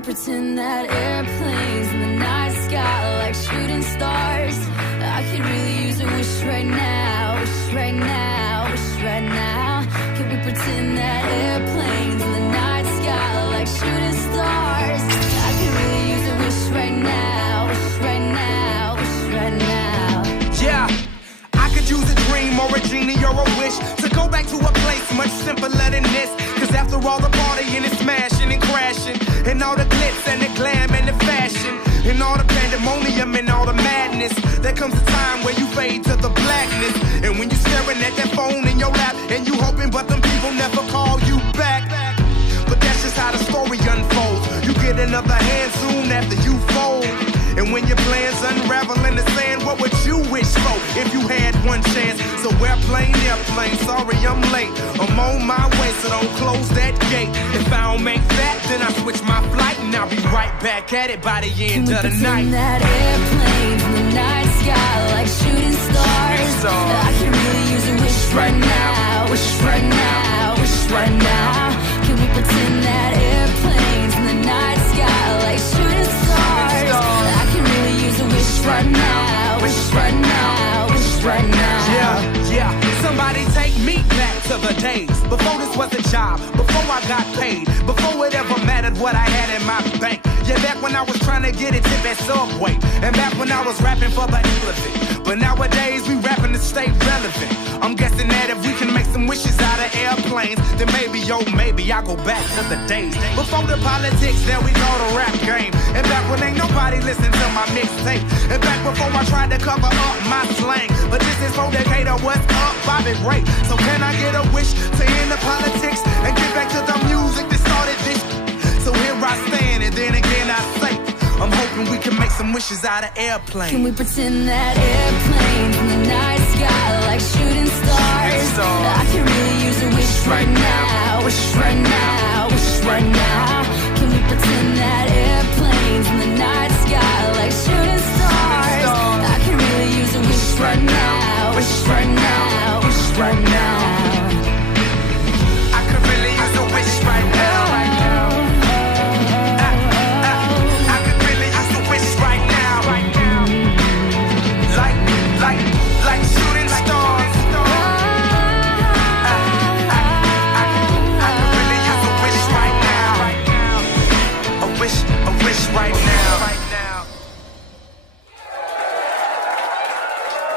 we pretend that airplanes in the night sky like shooting stars? I could really use a wish right now, wish right now, wish right now. Can we pretend that airplanes in the night sky like shooting stars? I could really use a wish right now, wish right now, wish right now. Yeah, I could use a dream or a genie or a wish to go back to a place much simpler than this. Cause after all the partying and smashing and crashing, and all the glitz and the glam and the fashion, and all the pandemonium and all the madness, there comes a time where you fade to the blackness. And when you're staring at that phone in your lap, and you hoping but them people never call you back. But that's just how the story unfolds. You get another hand soon after you fold. And when your plans unravel in the sand, what would you wish for if you had one chance? So airplane, sorry I'm late. I'm on my way, so don't close that gate. If I don't make that, then I switch my flight, and I'll be right back at it by the end of the night. That airplane in the night sky like shooting stars. I can really use a wish right now, wish right now, wish right now. Can we pretend that airplanes in the night sky like shooting stars? I can really use a wish right now, wish right now, wish right now. Yeah, somebody take me back to the days before this was a job, before I got paid, before it ever mattered what I had in my bank. Yeah, back when I was trying to get a tip at Subway, and back when I was rapping for the elephant. But nowadays we rapping to stay relevant. I'm guessing that if we can make some wishes out of airplanes, then maybe, oh maybe I'll go back to the days before the politics, then we go the rap game. And back when ain't nobody listened to my mixtape, and back before I tried to cover up my slang. But this is for Decatur, what's up, Bobby Ray? So can I get a wish to end the politics and get back to the music that started this? So here I stand, and then again I say, I'm hoping we can make some wishes out of airplanes. Can we pretend that airplanes in the night sky like shooting stars? I can really use a wish right now, wish right now, wish right now. Can we pretend that airplanes in the night